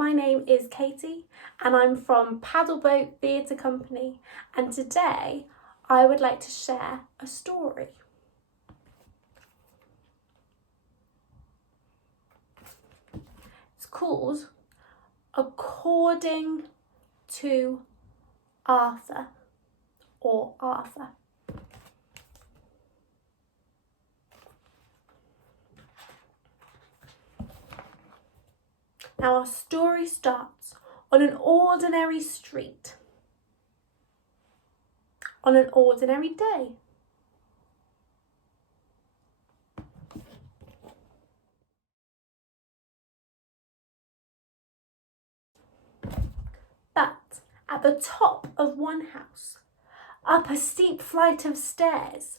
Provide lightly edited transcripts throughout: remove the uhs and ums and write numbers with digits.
my name is Katie and I'm from Paddleboat Theatre Company, and today I would like to share a story. It's called According to Arthur, or Arthur. Now our story starts on an ordinary street, on an ordinary day. But at the top of one house, up a steep flight of stairs,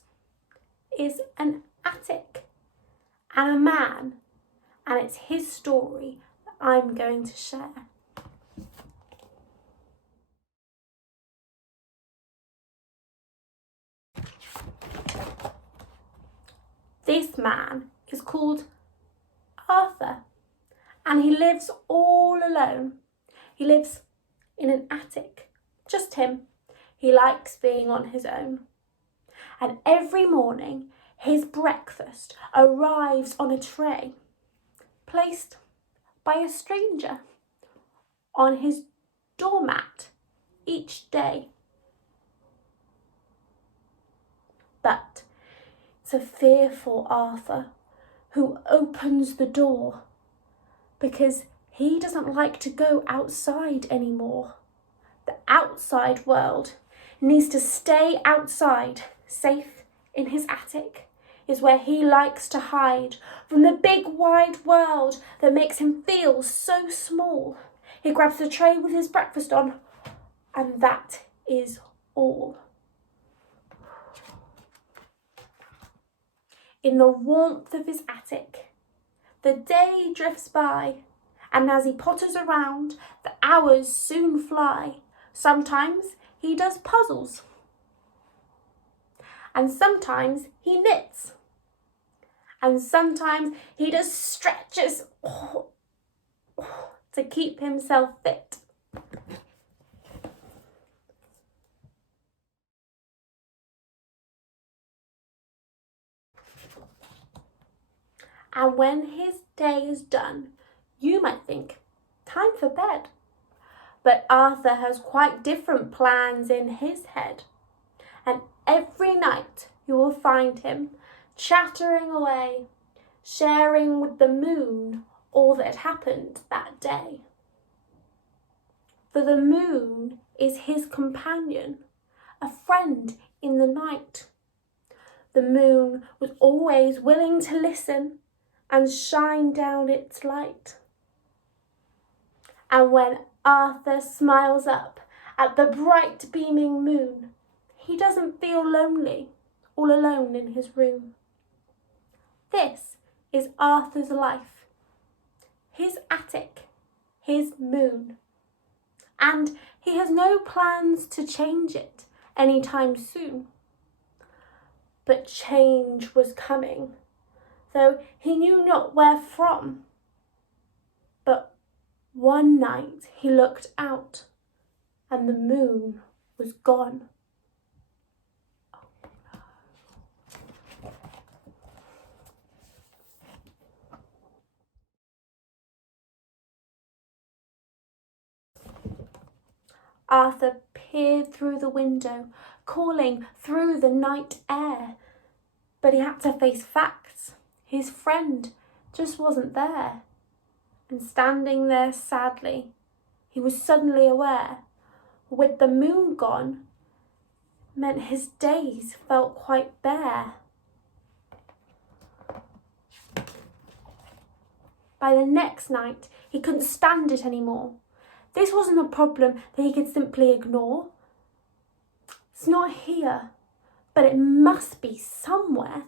is an attic and a man, and it's his story that I'm going to share. This man is called Arthur, and he lives all alone. He lives in an attic, just him. He likes being on his own. And every morning his breakfast arrives on a tray, placed by a stranger on his doormat each day. But it's a fearful Arthur who opens the door because he doesn't like to go outside anymore. The outside world needs to stay outside, safe in his attic, is where he likes to hide from the big wide world that makes him feel so small. He grabs the tray with his breakfast on, and that is all. In the warmth of his attic, the day drifts by, and as he potters around, the hours soon fly. Sometimes he does puzzles, and sometimes he knits, and sometimes he does stretches to keep himself fit. And when his day is done, you might think, time for bed. But Arthur has quite different plans in his head. And every night you will find him chattering away, sharing with the moon all that had happened that day. For the moon is his companion, a friend in the night. The moon was always willing to listen and shine down its light. And when Arthur smiles up at the bright beaming moon, he doesn't feel lonely, all alone in his room. This is Arthur's life, his attic, his moon. And he has no plans to change it anytime soon. But change was coming, though he knew not where from. But one night he looked out, and the moon was gone. Arthur peered through the window, calling through the night air. But he had to face facts. His friend just wasn't there. And standing there sadly, he was suddenly aware, with the moon gone, meant his days felt quite bare. By the next night, he couldn't stand it anymore. This wasn't a problem that he could simply ignore. It's not here, but it must be somewhere.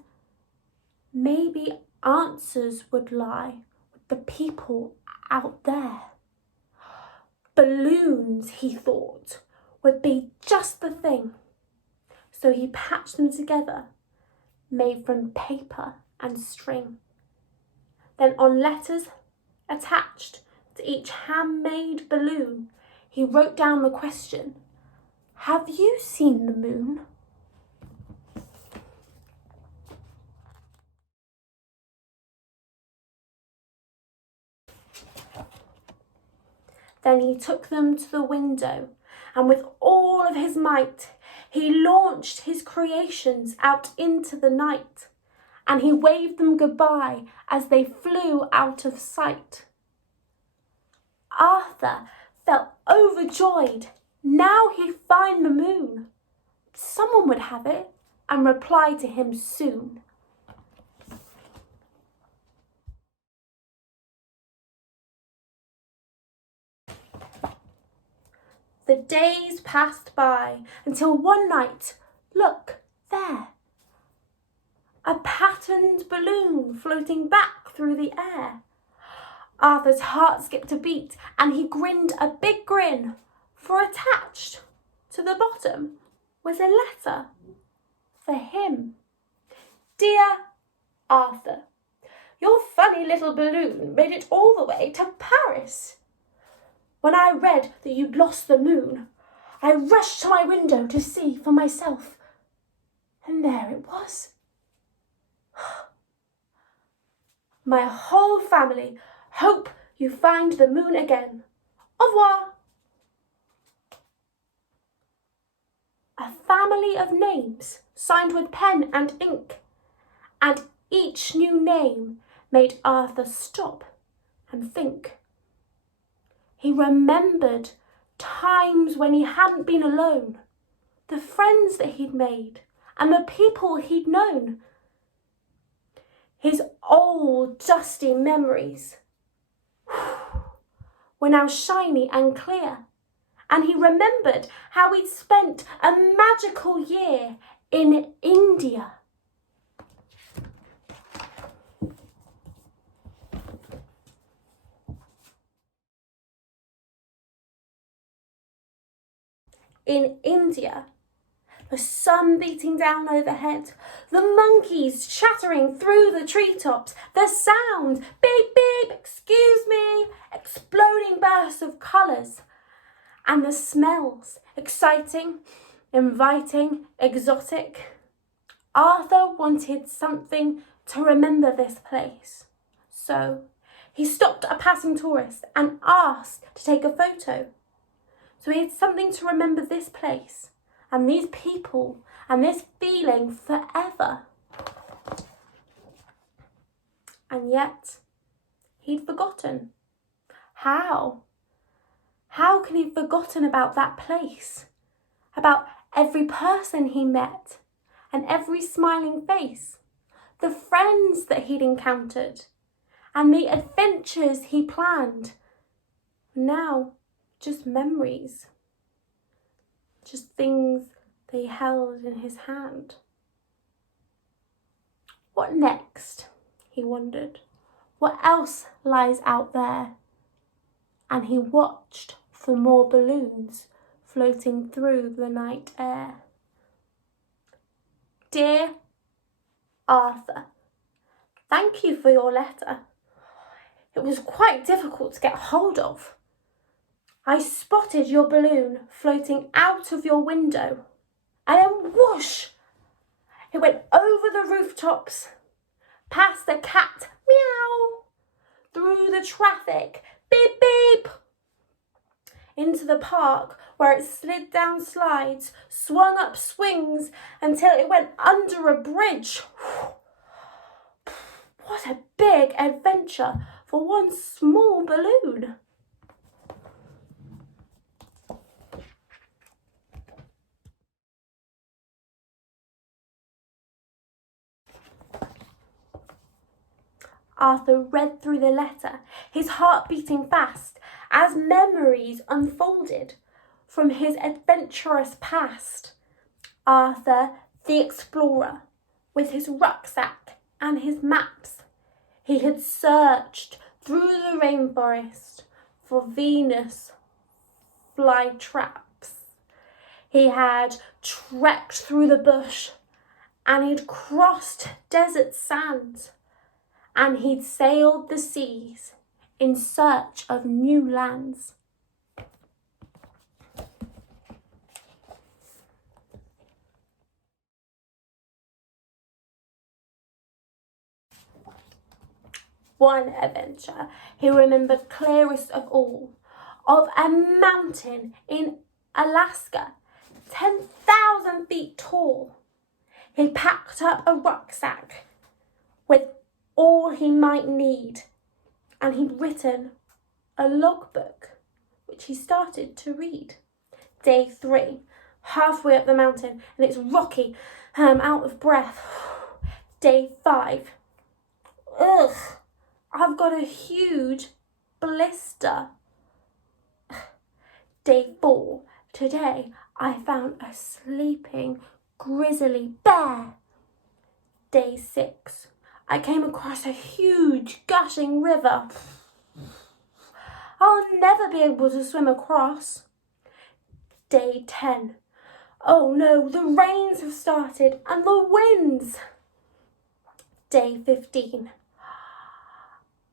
Maybe answers would lie with the people out there. Balloons, he thought, would be just the thing. So he patched them together, made from paper and string. Then on letters attached to each handmade balloon, he wrote down the question, "Have you seen the moon?" Then he took them to the window, and with all of his might, he launched his creations out into the night, and he waved them goodbye as they flew out of sight. Arthur felt overjoyed. Now he'd find the moon. Someone would have it and reply to him soon. The days passed by until one night, look there, a patterned balloon floating back through the air. Arthur's heart skipped a beat and he grinned a big grin, for attached to the bottom was a letter for him. Dear Arthur, your funny little balloon made it all the way to Paris. When I read that you'd lost the moon, I rushed to my window to see for myself, and there it was. My whole family hope you find the moon again. Au revoir. A family of names signed with pen and ink, and each new name made Arthur stop and think. He remembered times when he hadn't been alone, the friends that he'd made and the people he'd known. His old dusty memories were now shiny and clear, and he remembered how he'd spent a magical year in India. In India, the sun beating down overhead, the monkeys chattering through the treetops, the sound, beep beep, excuse me, exploding bursts of colours, and the smells, exciting, inviting, exotic. Arthur wanted something to remember this place, so he stopped a passing tourist and asked to take a photo. So he had something to remember this place and these people and this feeling forever. And yet, he'd forgotten. How? How can he have forgotten about that place? About every person he met and every smiling face, the friends that he'd encountered and the adventures he planned. Now, just memories, just things they held in his hand. What next? He wondered. What else lies out there? And he watched for more balloons floating through the night air. Dear Arthur, thank you for your letter. It was quite difficult to get hold of. I spotted your balloon floating out of your window, and then whoosh, it went over the rooftops, past the cat, meow, through the traffic, beep beep, into the park where it slid down slides, swung up swings until it went under a bridge. What a big adventure for one small balloon. Arthur read through the letter, his heart beating fast, as memories unfolded from his adventurous past. Arthur, the explorer, with his rucksack and his maps, he had searched through the rainforest for Venus flytraps. He had trekked through the bush and he'd crossed desert sands. And he'd sailed the seas in search of new lands. One adventure he remembered clearest of all, of a mountain in Alaska, 10,000 feet tall. He packed up a rucksack with all he might need, and he'd written a logbook, which he started to read. Day 3, halfway up the mountain, and it's rocky, out of breath. Day 5, ugh, I've got a huge blister. Day 4, today I found a sleeping grizzly bear. Day 6, I came across a huge gushing river. I'll never be able to swim across. Day 10, oh no, the rains have started and the winds. Day 15,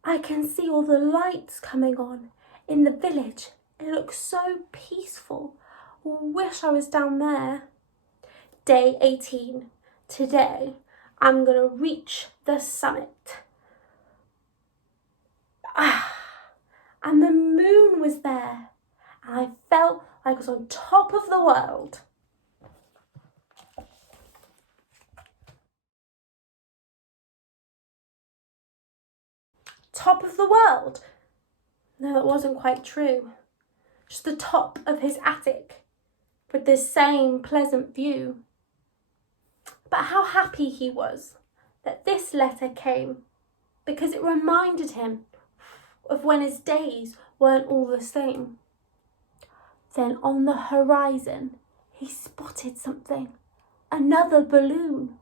I can see all the lights coming on in the village. It looks so peaceful. Wish I was down there. Day 18, today I'm gonna reach the summit. And the moon was there, and I felt like I was on top of the world. Top of the world? No, that wasn't quite true. Just the top of his attic, with the same pleasant view. But how happy he was that this letter came, because it reminded him of when his days weren't all the same. Then on the horizon, he spotted something, another balloon.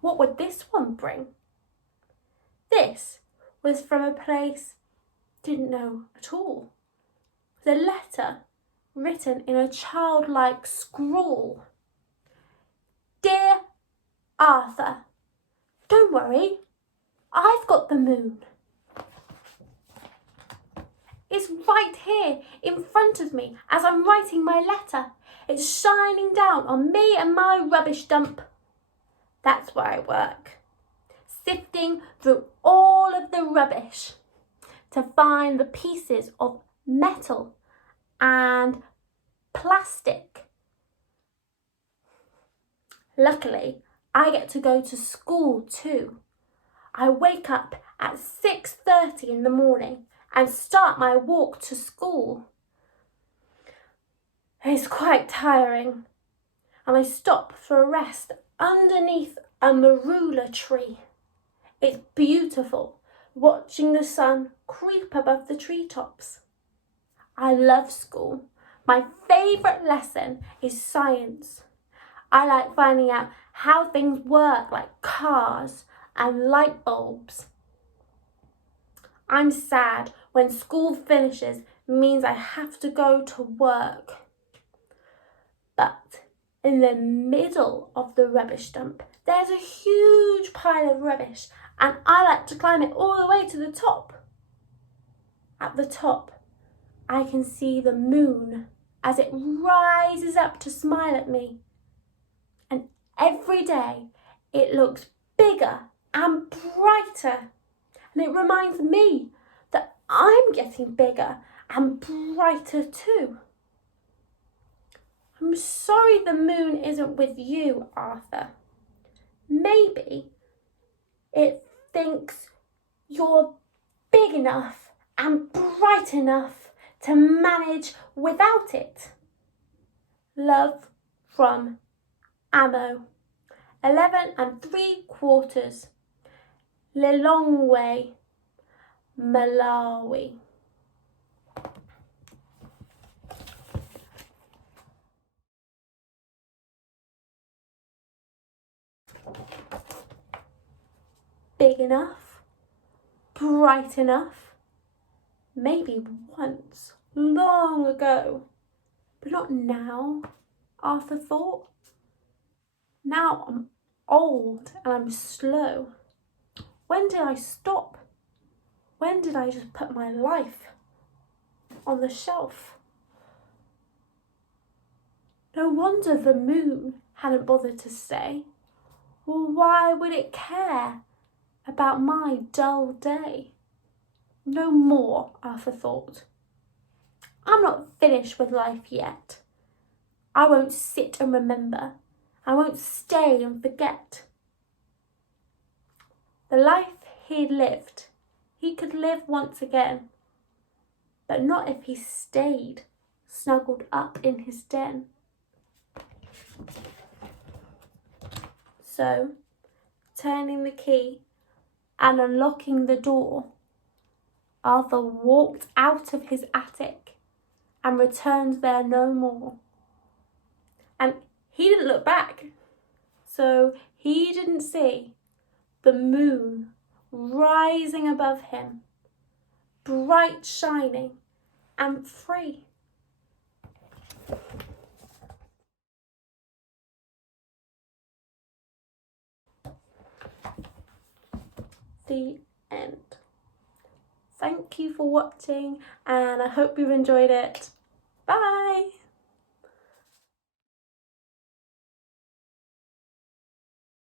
What would this one bring? This was from a place he didn't know at all. The letter written in a childlike scrawl. Dear Arthur, don't worry, I've got the moon. It's right here in front of me as I'm writing my letter. It's shining down on me and my rubbish dump. That's where I work, sifting through all of the rubbish to find the pieces of metal and plastic. Luckily, I get to go to school too. I wake up at 6:30 in the morning and start my walk to school. It's quite tiring, and I stop for a rest underneath a marula tree. It's beautiful, watching the sun creep above the treetops. I love school. My favourite lesson is science. I like finding out how things work, like cars and light bulbs. I'm sad when school finishes, means I have to go to work. But in the middle of the rubbish dump, there's a huge pile of rubbish, and I like to climb it all the way to the top. At the top, I can see the moon as it rises up to smile at me. And every day it looks bigger and brighter. And it reminds me that I'm getting bigger and brighter too. I'm sorry the moon isn't with you, Arthur. Maybe it thinks you're big enough and bright enough to manage without it. Love from Amo, 11 3/4, Lilongwe, Malawi. Big enough, bright enough, maybe once, long ago, but not now, Arthur thought. Now I'm old and I'm slow. When did I stop? When did I just put my life on the shelf? No wonder the moon hadn't bothered to stay. Well, why would it care about my dull day? No more, Arthur thought. I'm not finished with life yet. I won't sit and remember. I won't stay and forget. The life he'd lived, he could live once again, but not if he stayed snuggled up in his den. So, turning the key and unlocking the door, Arthur walked out of his attic and returned there no more. And he didn't look back, so he didn't see the moon rising above him, bright shining and free. The end. Thank you for watching, and I hope you've enjoyed it.